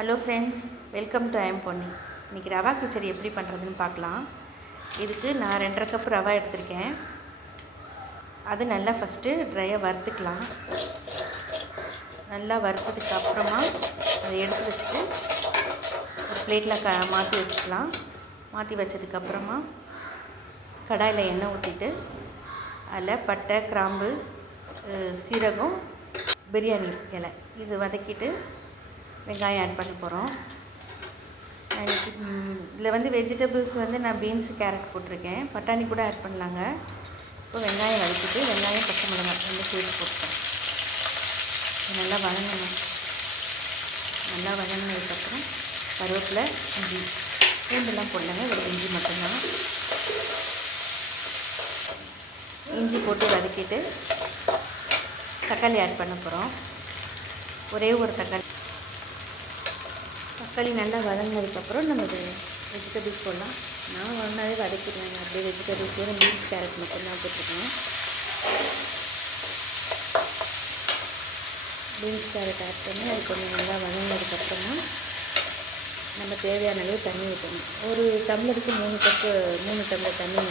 Hello friends, welcome to IIM Ponni. இன்றைக்கி ரவா கிச்சடி எப்படி பண்ணுறதுன்னு பார்க்கலாம். இதுக்கு நான் 2.5 கப் ரவா எடுத்திருக்கேன். அது நல்லா ஃபஸ்ட்டு ட்ரையாக வறுத்துக்கலாம். நல்லா வறுத்ததுக்கு அப்புறமா அதை எடுத்து வச்சுட்டு ஒரு பிளேட்டில் மாற்றி வச்சுக்கலாம். மாற்றி வச்சதுக்கப்புறமா கடாயில் எண்ணெய் ஊற்றிட்டு அதில் பட்டை, கிராம்பு, சீரகம், பிரியாணி இலை இது வதக்கிட்டு வெங்காயம் ஆட் பண்ண போகிறோம். இதில் வெஜிடபிள்ஸ் நான் பீன்ஸு, கேரட் போட்டிருக்கேன். பட்டாணி கூட ஆட் பண்ணலாங்க. இப்போ வெங்காயம் வதக்கிட்டு வெங்காயம், பச்சை மிளகாய் ரெண்டு சேர்த்து போட்டுட்டேன். நல்லா வதங்கணும். நல்லா வதங்கினதுக்கப்புறம் கருவேப்பிலை, இஞ்சி, பூண்டெல்லாம் போடலாங்க. ஒரு இஞ்சி மட்டும்தான். இஞ்சி போட்டு வதக்கிட்டு தக்காளி ஆட் பண்ண போகிறோம். ஒரே ஒரு தக்காளி நல்லா வதங்கினதுக்கப்புறம் நம்ம இது வெஜிடபிள்ஸ் போடலாம். நான் ஒன்றாவே வதக்கிடுவேன். அப்படியே வெஜிடபிள்ஸ் வெறும் பீன்ஸ், கேரட் மட்டும்தான் போட்டுருக்கேன். பீன்ஸ், கேரட் ஆட் பண்ணி அது கொஞ்சம் நல்லா வதங்கினதுக்கப்புறமா நம்ம தேவையான அளவு தண்ணி ஊற்றணும். ஒரு டம்ளருக்கு 3 டம்ளர் தண்ணி.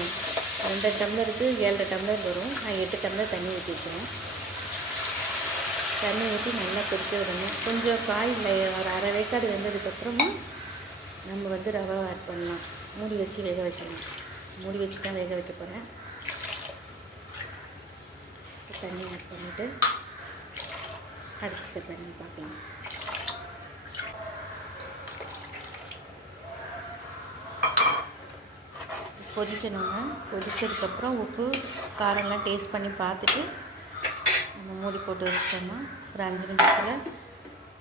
2 டம்ளருக்கு 7 டம்ளர் வரும். நான் 8 டம்ளர் தண்ணி ஊற்றிருக்கேன். தண்ணி ஊற்றி நல்லா கொதிக்க விடணும். கொஞ்சம் காய் ஒரு அரை வேக்காடு வெந்ததுக்கப்புறமா நம்ம ரவை ஆட் பண்ணலாம். மூடி வச்சு வேக வைக்கணும். மூடி வச்சு தான் வேக வைக்க போகிறேன். தண்ணி ஆட் பண்ணிவிட்டு அடுத்த ஸ்டெப் பண்ணி பார்க்கலாம். கொதிக்கணுங்க. கொதிச்சதுக்கப்புறம் உப்பு, காரம்லாம் டேஸ்ட் பண்ணி பார்த்துட்டு நம்ம மூடி போட்டு வச்சிட்டோம்னா ஒரு 5 நிமிஷத்தில்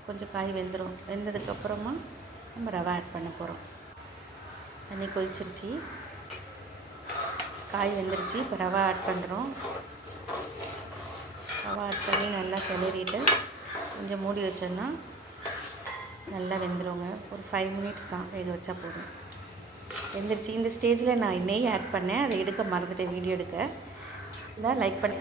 கொஞ்சம் காய் வெந்துடும். வெந்ததுக்கப்புறமா நம்ம ரவை ஆட் பண்ண போகிறோம். தண்ணி கொதிச்சிருச்சு, காய் வெந்துருச்சு. இப்போ ரவை ஆட் பண்ணுறோம். ரவை ஆட் பண்ணி நல்லா கிளறிட்டு கொஞ்சம் மூடி வச்சோன்னா நல்லா வெந்துடுங்க. ஒரு 5 மினிட்ஸ் தான் வேக வச்சா போதும். வெந்துருச்சு. இந்த ஸ்டேஜில் நான் நெய் ஆட் பண்ணேன். அதை எடுக்க மறந்துட்டேன், வீடியோ எடுக்க. இதான் லைக் பண்ணி